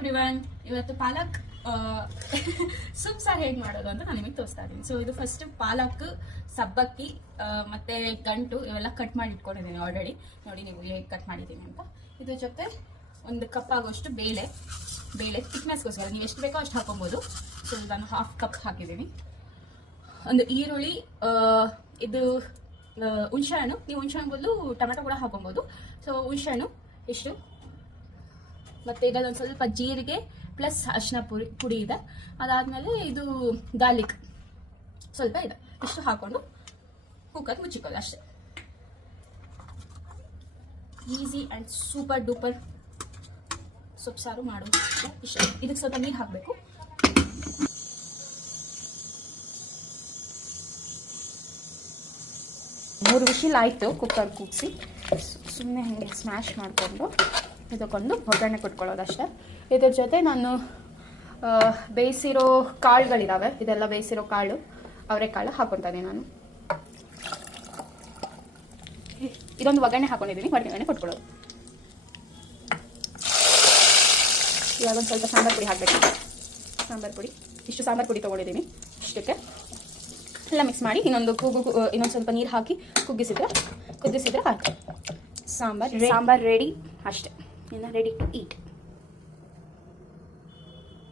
Everyone, ಇವತ್ತು ಪಾಲಕ್ soup ಸಾರು ಹೇಗೆ ಮಾಡೋದು ಅಂತ ನಾನು ನಿಮಗೆ ತೋರಿಸ್ತಾ ಇದ್ದೀನಿ. ಸೊ ಇದು ಫಸ್ಟ್ ಪಾಲಕ್, ಸಬ್ಬಕ್ಕಿ ಮತ್ತೆ ಗಂಟು ಇವೆಲ್ಲ ಕಟ್ ಮಾಡಿ ಇಟ್ಕೊಂಡಿದ್ದೀನಿ ಆಲ್ರೆಡಿ. ನೋಡಿ ನೀವು ಹೇಗೆ ಕಟ್ ಮಾಡಿದ್ದೀನಿ ಅಂತ. ಇದ್ರ ಜೊತೆ ಒಂದು ಕಪ್ ಆಗೋಷ್ಟು ಬೇಳೆ ಥಿಕ್ನೆಸ್ಗೋಸ್ಕರ ನೀವು ಎಷ್ಟು ಬೇಕೋ ಅಷ್ಟು ಹಾಕೊಬೋದು. ಸೊ ನಾನು 1/2 ಕಪ್ ಹಾಕಿದ್ದೀನಿ. ಒಂದು ಈರುಳ್ಳಿ, ಇದು ಹುಣಸೆಹಣ್ಣು, ನೀವು ಹುಣಸೆಹಣ್ಣು ಬದಲು ಟೊಮೆಟೊ ಕೂಡ ಹಾಕೊಬೋದು. ಸೊ ಹುಣಸೆಹಣ್ಣು ಇಷ್ಟು, ಮತ್ತು ಇದೊಂದು ಸ್ವಲ್ಪ ಜೀರಿಗೆ ಪ್ಲಸ್ ಅರಿಶಿನ ಪುಡಿ ಇದೆ. ಅದಾದಮೇಲೆ ಇದು ಗಾರ್ಲಿಕ್ ಸ್ವಲ್ಪ ಇದೆ. ಇಷ್ಟು ಹಾಕೊಂಡು ಕುಕ್ಕರ್ ಮುಚ್ಚಿಕೊಳ್ಳಿ ಅಷ್ಟೇ. ಈಸಿ ಆ್ಯಂಡ್ ಸೂಪರ್ ಡೂಪರ್ ಸೊಪ್ಪು ಸಾರು ಮಾಡೋದು ಇಷ್ಟ. ಇದಕ್ಕೆ ಸ್ವಲ್ಪ ನೀರು ಹಾಕಬೇಕು. ಮೂರು ವಿಷಲ್ ಆಯಿತು ಕುಕ್ಕರ್ ಕೂಗಿಸಿ. ಸುಮ್ಮನೆ ಹೀಗೆ ಸ್ಮ್ಯಾಶ್ ಮಾಡಿಕೊಂಡು ಇದಕ್ಕೊಂದು ಒಗ್ಗರಣೆ ಕೊಟ್ಕೊಳ್ಳೋದು ಅಷ್ಟೇ. ಇದ್ರ ಜೊತೆ ನಾನು ಬೇಯಿಸಿರೋ ಕಾಳುಗಳಿದ್ದಾವೆ, ಇದೆಲ್ಲ ಬೇಯಿಸಿರೋ ಕಾಳು, ಅವರೆಕಾಳು ಹಾಕೊತಾನೆ ನಾನು. ಇದೊಂದು ಒಗ್ಗರಣೆ ಹಾಕೊಂಡಿದ್ದೀನಿ, ಒಗ್ಗರಣೆ ಕೊಟ್ಕೊಳ್ಳೋದು. ಇವಾಗ ಒಂದು ಸ್ವಲ್ಪ ಸಾಂಬಾರು ಪುಡಿ ಹಾಕಬೇಕು. ಸಾಂಬಾರು ಪುಡಿ ಇಷ್ಟು ಸಾಂಬಾರು ಪುಡಿ ತೊಗೊಂಡಿದ್ದೀನಿ. ಇಷ್ಟಕ್ಕೆ ಎಲ್ಲ ಮಿಕ್ಸ್ ಮಾಡಿ ಇನ್ನೊಂದು ಸ್ವಲ್ಪ ನೀರು ಹಾಕಿ ಕುದಿಸಿದ್ರೆ ಆಯ್ತು. ಸಾಂಬಾರು ರೆಡಿ ಅಷ್ಟೇ. ಇನ್ನು ರೆಡಿ ಟು ಈಟ್.